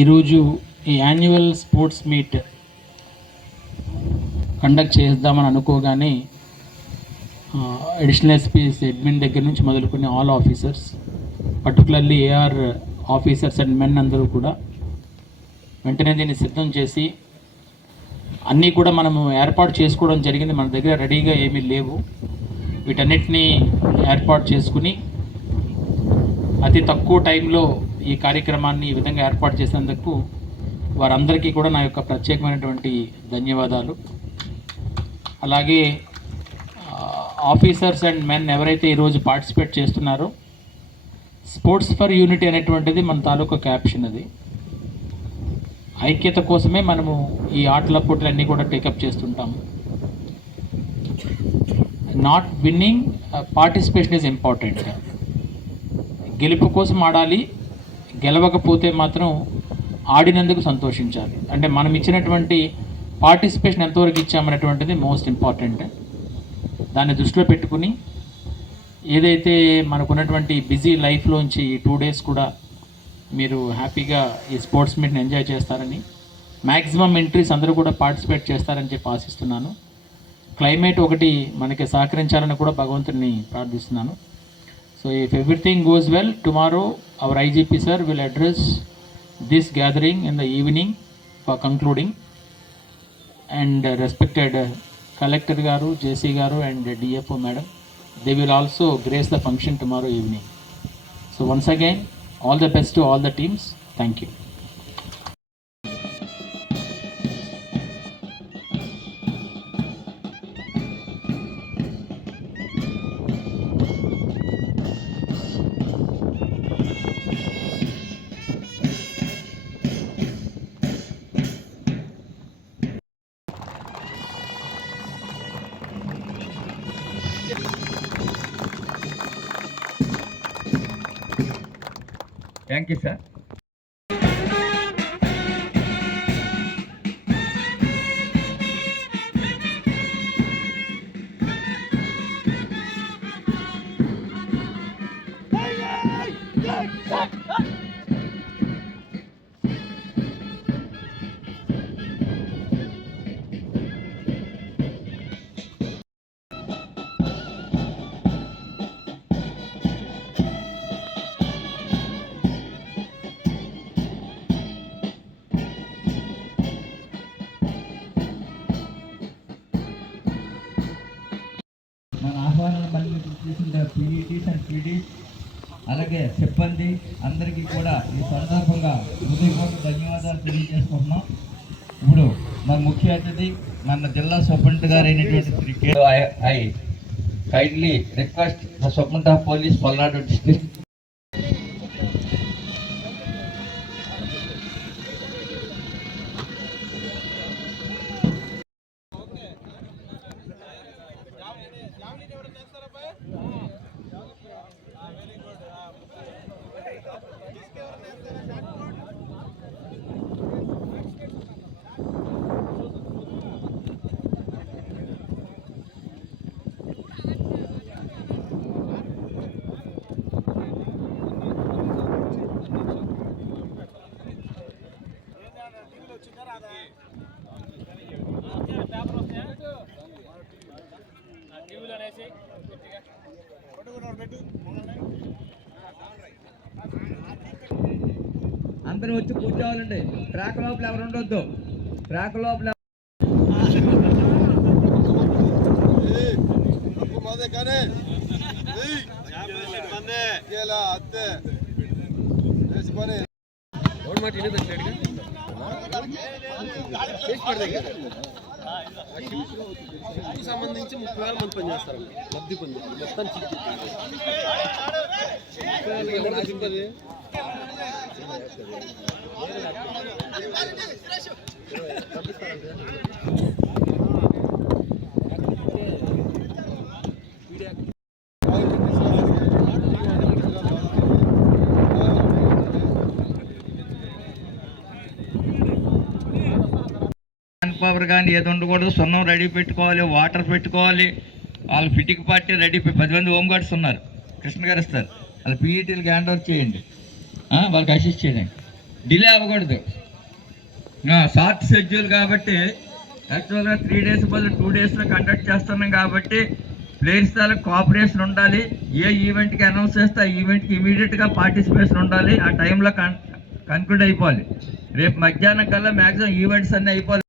ఈరోజు ఈ annual sports meet conduct చేద్దామని అనుకోగానే అడిషనల్ ఎస్పీస్ అడ్మిన్ దగ్గర నుంచి మొదలుకొని all officers, particularly AR officers and men అందరూ కూడా వెంటనే దీన్ని సిద్ధం చేసి అన్నీ కూడా మనము ఏర్పాటు చేసుకోవడం జరిగింది. మన దగ్గర రెడీగా ఏమీ లేవు. వీటన్నిటినీ ఏర్పాటు చేసుకుని అతి తక్కువ టైంలో ఈ కార్యక్రమాన్ని ఈ విధంగా ఏర్పాటు చేసినందుకు వారందరికీ కూడా నా యొక్క ప్రత్యేకమైనటువంటి ధన్యవాదాలు. అలాగే ఆఫీసర్స్ అండ్ మెన్ ఎవరైతే ఈరోజు పార్టిసిపేట్ చేస్తున్నారో, స్పోర్ట్స్ ఫర్ యూనిటీ అనేటువంటిది మన తాలూకా క్యాప్షన్. అది ఐక్యత కోసమే మనము ఈ ఆటల పోటీలన్నీ కూడా టేకప్ చేస్తుంటాము. Not winnowing, participation is important. గెలుపు కోసం ఆడాలి, గెలవకపోతే మాత్రం ఆడినందుకు సంతోషించాలి. అంటే మనం ఇచ్చినటువంటి పార్టిసిపేషన్ ఎంతవరకు ఇచ్చామనేటువంటిది మోస్ట్ ఇంపార్టెంట్. దాన్ని దృష్టిలో పెట్టుకుని ఏదైతే మనకున్నటువంటి బిజీ లైఫ్లోంచి 2 days కూడా మీరు హ్యాపీగా ఈ స్పోర్ట్స్ మీట్ని ఎంజాయ్ చేస్తారని, మ్యాక్సిమం ఎంట్రీస్ అందరూ కూడా పార్టిసిపేట్ చేస్తారని చెప్పి ఆశిస్తున్నాను. క్లైమేట్ ఒకటి మనకి సహకరించాలని కూడా భగవంతుడిని ప్రార్థిస్తున్నాను. So if everything goes well, tomorrow our IGP sir will address this gathering in the evening for concluding, and respected collector garu, JC garu and DFO madam, they will also grace the function tomorrow evening. So once again, all the best to all the teams. Thank you. Thank you, sir. మన ఆహ్వానాన్ని మళ్ళీ చేసిన PETs and PDs అలాగే సిబ్బంది అందరికీ కూడా ఈ సందర్భంగా హృదయపూర్వక ధన్యవాదాలు తెలియజేసుకుంటున్నాం. ఇప్పుడు మన ముఖ్య అతిథి మన జిల్లా సూపరింటెండెంట్ గారు అయినటువంటి I kindly request the superintendent of police Palnadu district అందరూ వచ్చి కూర్చోవాలండి. ట్రాక్ లోపల ఎవరు ఉండొద్దు. ట్రాక్ లోపల సంబంధించి 30,000 మంది పనిచేస్తారు. లబ్ధి పొంది మొత్తం పవర్ కానీ ఏది ఉండకూడదు. సున్నం రెడీ పెట్టుకోవాలి, వాటర్ పెట్టుకోవాలి. వాళ్ళు ఫిట్టింగ్ పార్టీ రెడీ 10 మంది హోమ్ గార్డ్స్ ఉన్నారు, కృష్ణ గారు ఇస్తారు. వాళ్ళ పీఈటీలకు హ్యాండ్ ఓవర్ చేయండి, వాళ్ళకి అసిస్ట్ చేయండి. డిలే అవ్వకూడదు. షార్ట్ షెడ్యూల్ కాబట్టి యాక్చువల్గా 3 days బదులు 2 daysలో కండక్ట్ చేస్తున్నాం కాబట్టి ప్లేయర్స్ తాలూకు కోఆపరేషన్ ఉండాలి. ఏ ఈవెంట్కి అనౌన్స్ చేస్తే ఆ ఈవెంట్కి ఇమీడియట్గా పార్టిసిపేషన్ ఉండాలి. ఆ టైంలో కన్క్లూడ్ అయిపోవాలి. రేపు మధ్యాహ్నం కల్లా మ్యాక్సిమం ఈవెంట్స్ అన్నీ అయిపోవాలి.